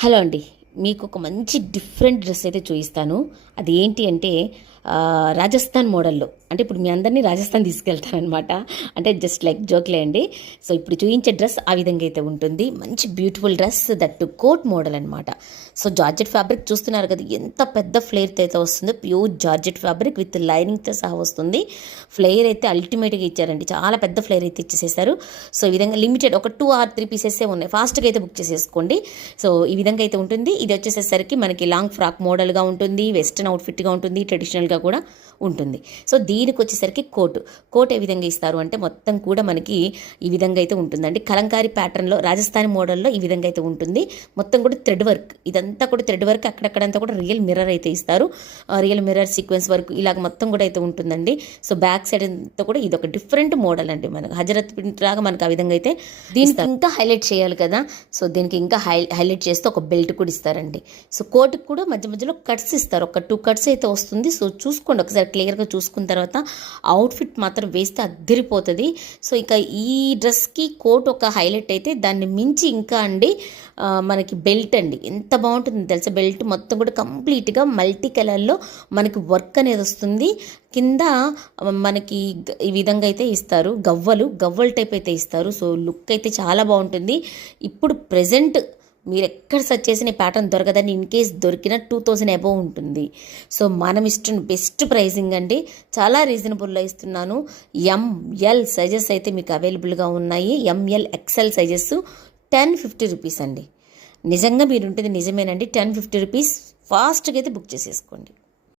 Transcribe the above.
Hello అండి. మీకు ఒక మంచి డిఫరెంట్ డ్రెస్ అయితే చూపిస్తాను. అది ఏంటి అంటే రాజస్థాన్ మోడల్లో. అంటే ఇప్పుడు మీ అందరినీ రాజస్థాన్ తీసుకెళ్తానమాట. అంటే జస్ట్ లైక్ జోక్లే అండి. సో ఇప్పుడు చూపించే డ్రెస్ ఆ విధంగా అయితే ఉంటుంది. మంచి beautiful dress, that coat model అనమాట. సో జార్జెట్ ఫ్యాబ్రిక్ చూస్తున్నారు కదా, ఎంత పెద్ద ఫ్లేర్తో అయితే వస్తుందో. ప్యూర్ జార్జెట్ ఫ్యాబ్రిక్ విత్ లైనింగ్తో సహా వస్తుంది. ఫ్లేర్ అయితే అల్టిమేట్గా ఇచ్చారండి. చాలా పెద్ద ఫ్లేర్ అయితే ఇచ్చేసేసారు. సో ఈ విధంగా లిమిటెడ్ ఒక 2 or 3 పీసెసే ఉన్నాయి. ఫాస్ట్గా అయితే బుక్ చేసేసుకోండి. సో ఈ విధంగా అయితే ఉంటుంది. ఇది వచ్చేసేసరికి మనకి లాంగ్ ఫ్రాక్ మోడల్గా ఉంటుంది, వెస్టర్న్ అవుట్ఫిట్గా ఉంటుంది, ట్రెడిషనల్గా కూడా ఉంటుంది. సో దీనికి వచ్చేసరికి కోట్ ఏ విధంగా ఇస్తారు అంటే మొత్తం కూడా మనకి ఈ విధంగా అయితే ఉంటుందండి. కలంకారీ ప్యాటర్న్లో రాజస్థానీ మోడల్లో ఈ విధంగా అయితే ఉంటుంది. మొత్తం కూడా థ్రెడ్ వర్క్, ఇదంతా కూడా థ్రెడ్ వర్క్. అక్కడక్కడంతా కూడా రియల్ మిర్రర్ అయితే ఇస్తారు. రియల్ మిర్రర్ సీక్వెన్స్ వర్క్ ఇలాగ మొత్తం కూడా అయితే ఉంటుందండి. సో బ్యాక్ సైడ్ అంతా కూడా ఇది ఒక డిఫరెంట్ మోడల్ అండి. మనకు హజరత్ ప్రింట్ లాగా మనకు ఆ విధంగా అయితే దీనికి ఇంకా హైలైట్ చేయాలి కదా. సో దీనికి ఇంకా హైలైట్ చేస్తే ఒక బెల్ట్ కూడా ఇస్తారండి. సో కోట్కి కూడా మధ్య మధ్యలో కట్స్ ఇస్తారు. ఒక 2 కట్స్ అయితే వస్తుంది. సో చూసుకోండి ఒకసారి క్లియర్గా చూసుకున్న తర్వాత అవుట్ఫిట్ మాత్రం వేస్తే అద్దరిపోతుంది. సో ఇక ఈ డ్రెస్కి కోట్ ఒక హైలైట్ అయితే, దాన్ని మించి ఇంకా అండి మనకి బెల్ట్ అండి ఎంత బాగుంటుంది తెలుసా. బెల్ట్ మొత్తం కూడా కంప్లీట్గా మల్టీ కలర్లో మనకి వర్క్ అనేది వస్తుంది. కింద మనకి ఈ విధంగా అయితే ఇస్తారు. గవ్వల టైప్ అయితే ఇస్తారు. సో లుక్ అయితే చాలా బాగుంటుంది. ఇప్పుడు ప్రెజెంట్ మీరు ఎక్కడ సెర్చ్ చేసిన ప్యాటర్న్ దొరకదని, ఇన్ కేస్ దొరికిన 2000 అబోవ్ ఉంటుంది. సో మనం ఇష్టం బెస్ట్ ప్రైజింగ్ అండి. చాలా రీజనబుల్లో ఇస్తున్నాను. ఎంఎల్ సైజెస్ అయితే మీకు అవైలబుల్గా ఉన్నాయి. ఎంఎల్ ఎక్సెల్ సైజెస్ 1050 రూపీస్ అండి. నిజంగా మీరు ఉంటుంది నిజమేనండి. 1050 రూపీస్. ఫాస్ట్గా అయితే బుక్ చేసేసుకోండి.